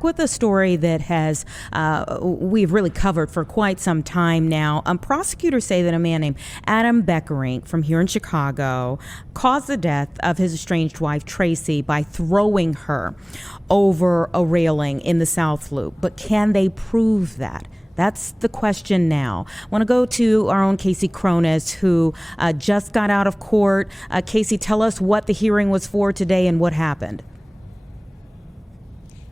back with a story that has we've really covered for quite some time now. Prosecutors say that a man named Adam Beckerink from here in Chicago caused the death of his estranged wife, Tracey, by throwing her over a railing in the South Loop. But can they prove that? That's the question now. I want to go to our own Casey Cronus, who just got out of court. Casey, tell us what the hearing was for today and what happened.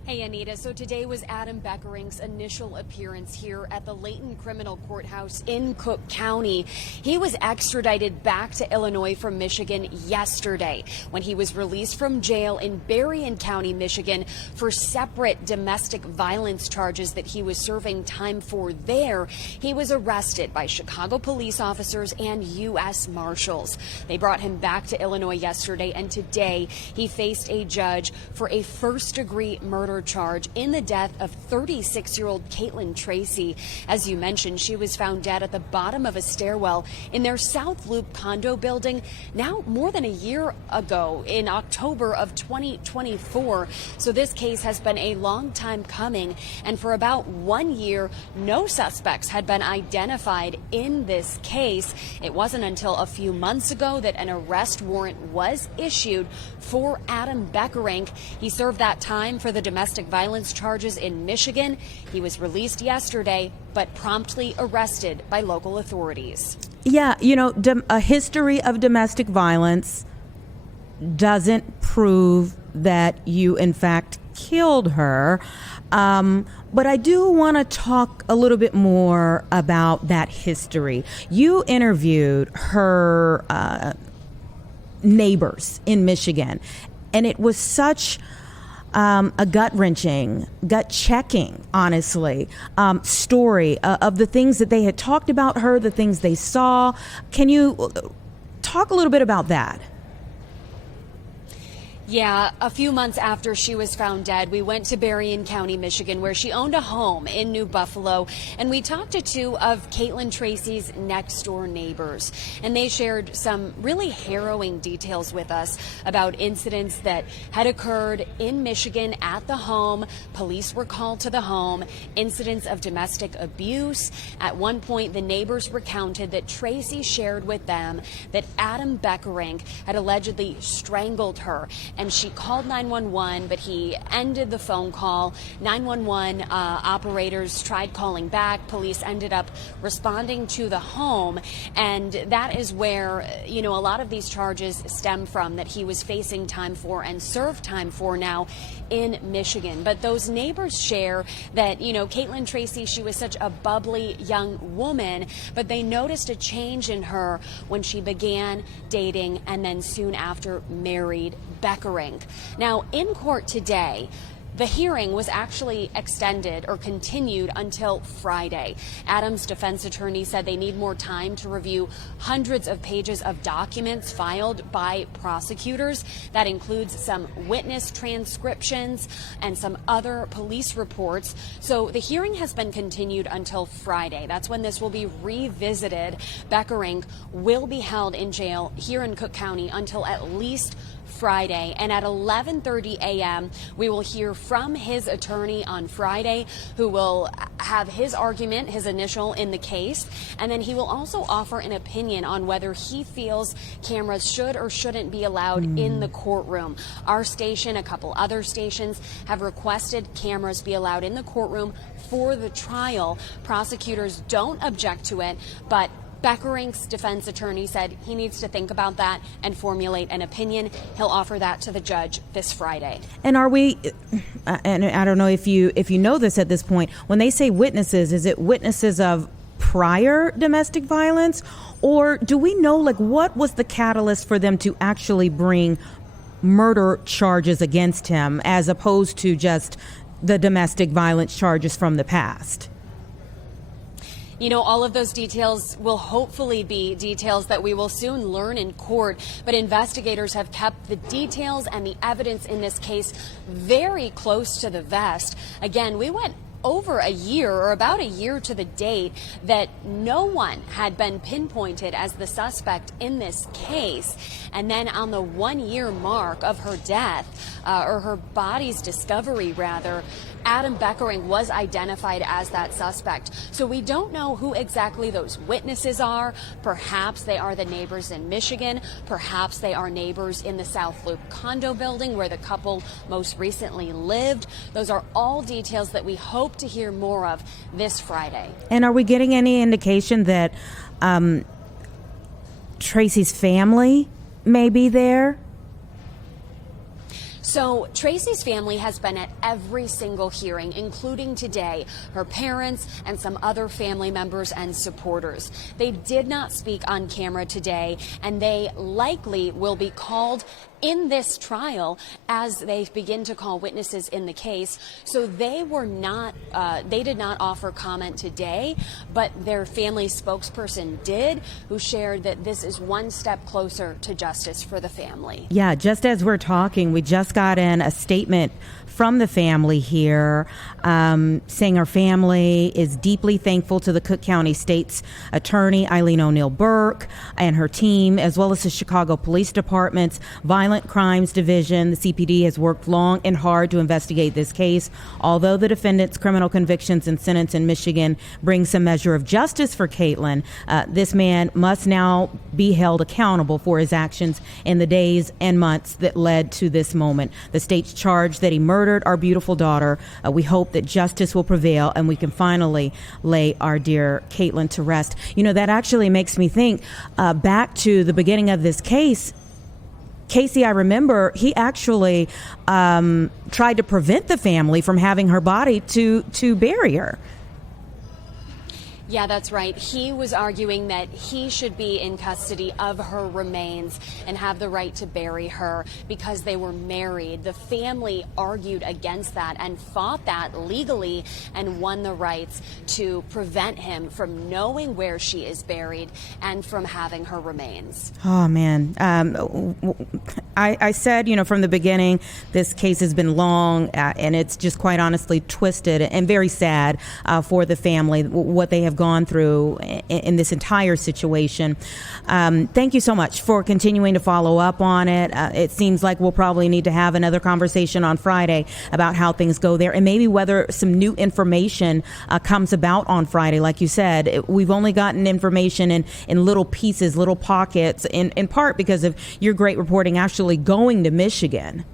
Hey, Anita. So today was Adam Beckerink's initial appearance here at the Layton Criminal Courthouse in Cook County. He was extradited back to Illinois from Michigan yesterday when he was released from jail in Berrien County, Michigan, for separate domestic violence charges that he was serving time for there. He was arrested by Chicago police officers and U.S. Marshals. They brought him back to Illinois yesterday, and today he faced a judge for a first-degree murder charge in the death of 36-year-old Caitlin Tracey. As you mentioned, she was found dead at the bottom of a stairwell in their South Loop condo building now more than a year ago in October of 2024. So this case has been a long time coming, and for about 1 year, no suspects had been identified in this case. It wasn't until a few months ago that an arrest warrant was issued for Adam Beckerink. He served that time for the domestic violence charges in Michigan. He was released yesterday, but promptly arrested by local authorities. Yeah, you know, a history of domestic violence doesn't prove that you, in fact, killed her. But I do want to talk a little bit more about that history. You interviewed her neighbors in Michigan, and it was such a gut-wrenching, gut-checking, honestly, story of the things that they had talked about her, the things they saw. Can you talk a little bit about that? Yeah, a few months after she was found dead, we went to Berrien County, Michigan, where she owned a home in New Buffalo, and we talked to two of Caitlin Tracey's next-door neighbors, and they shared some really harrowing details with us about incidents that had occurred in Michigan at the home. Police were called to the home, incidents of domestic abuse. At one point, the neighbors recounted that Tracey shared with them that Adam Beckerink had allegedly strangled her, and she called 911, but he ended the phone call. 911 operators tried calling back. Police ended up responding to the home, and that is where, you know, a lot of these charges stem from, that he was facing time for and served time for now in Michigan. But those neighbors share that, you know, Caitlin Tracey, she was such a bubbly young woman, but they noticed a change in her when she began dating and then soon after married Beckerink. Now, in court today, the hearing was actually extended or continued until Friday. Adam's defense attorney said they need more time to review hundreds of pages of documents filed by prosecutors. That includes some witness transcriptions and some other police reports. So the hearing has been continued until Friday. That's when this will be revisited. Beckerink will be held in jail here in Cook County until at least Friday, and at 11:30 a.m. we will hear from his attorney on Friday, who will have his argument, his initial in the case, and then he will also offer an opinion on whether he feels cameras should or shouldn't be allowed in the courtroom. Our station, a couple other stations, have requested cameras be allowed in the courtroom for the trial. Prosecutors don't object to it, but Beckerink's defense attorney said he needs to think about that and formulate an opinion. He'll offer that to the judge this Friday. And are we, and I don't know if you know this at this point, when they say witnesses, is it witnesses of prior domestic violence, or do we know, like, what was the catalyst for them to actually bring murder charges against him as opposed to just the domestic violence charges from the past? You know, all of those details will hopefully be details that we will soon learn in court, but investigators have kept the details and the evidence in this case very close to the vest. Again, we went over a year, or about a year to the date, that no one had been pinpointed as the suspect in this case. And then on the 1 year mark of her death, or her body's discovery rather, Adam Beckerink was identified as that suspect. So we don't know who exactly those witnesses are. Perhaps they are the neighbors in Michigan. Perhaps they are neighbors in the South Loop condo building where the couple most recently lived. Those are all details that we hope to hear more of this Friday. And are we getting any indication that Tracey's family may be there? So Tracey's family has been at every single hearing, including today, her parents and some other family members and supporters. They did not speak on camera today, and they likely will be called in this trial as they begin to call witnesses in the case. So they were not, they did not offer comment today, but their family spokesperson did, who shared that this is one step closer to justice for the family. Yeah, just as we're talking, we just got in a statement from the family here, saying our family is deeply thankful to the Cook County State's Attorney Eileen O'Neill Burke and her team, as well as the Chicago Police Department's Violent Crimes Division. The CPD has worked long and hard to investigate this case. Although the defendant's criminal convictions and sentence in Michigan bring some measure of justice for Caitlin, this man must now be held accountable for his actions in the days and months that led to this moment. The state's charge that he murdered our beautiful daughter. We hope that justice will prevail and we can finally lay our dear Caitlin to rest. You know, that actually makes me think back to the beginning of this case. Casey, I remember he actually tried to prevent the family from having her body to bury her. Yeah, that's right. He was arguing that he should be in custody of her remains and have the right to bury her because they were married. The family argued against that and fought that legally and won the rights to prevent him from knowing where she is buried and from having her remains. Oh, man. I said, you know, from the beginning, this case has been long and it's just quite honestly twisted and very sad for the family, what they have gone through in this entire situation. Thank you so much for continuing to follow up on it. It seems like we'll probably need to have another conversation on Friday about how things go there and maybe whether some new information comes about on Friday. Like you said, we've only gotten information in little pieces, little pockets, in part because of your great reporting actually going to Michigan.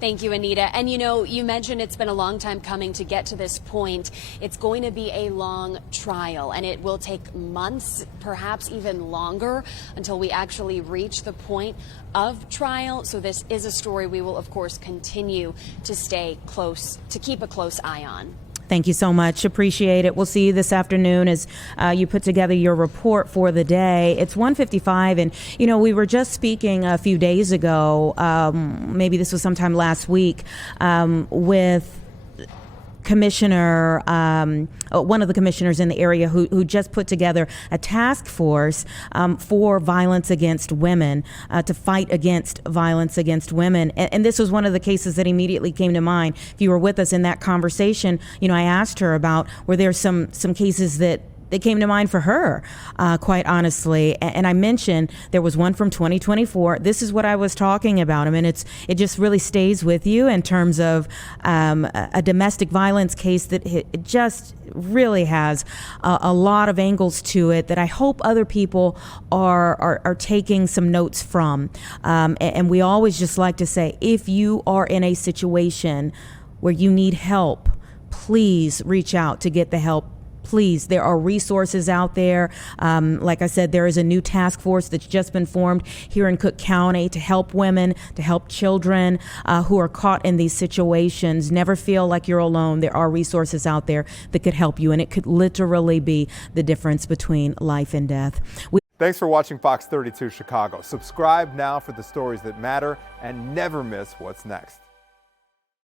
Thank you, Anita. And you know, you mentioned it's been a long time coming to get to this point. It's going to be a long trial and it will take months, perhaps even longer, until we actually reach the point of trial. So this is a story we will, of course, continue to stay close, to keep a close eye on. Thank you so much. Appreciate it. We'll see you this afternoon as you put together your report for the day. It's 1:55, and you know we were just speaking a few days ago. Maybe this was sometime last week with commissioner, one of the commissioners in the area who just put together a task force for violence against women, to fight against violence against women. And this was one of the cases that immediately came to mind. If you were with us in that conversation, you know, I asked her about were there some cases that came to mind for her, quite honestly. And I mentioned there was one from 2024. This is what I was talking about. I mean, it just really stays with you in terms of a domestic violence case that it just really has a lot of angles to it that I hope other people are taking some notes from. And we always just like to say, if you are in a situation where you need help, please reach out to get the help. Please, there are resources out there. Like I said, there is a new task force that's just been formed here in Cook County to help women, to help children who are caught in these situations. Never feel like you're alone. There are resources out there that could help you, and it could literally be the difference between life and death. Thanks for watching Fox 32 Chicago. Subscribe now for the stories that matter and never miss what's next.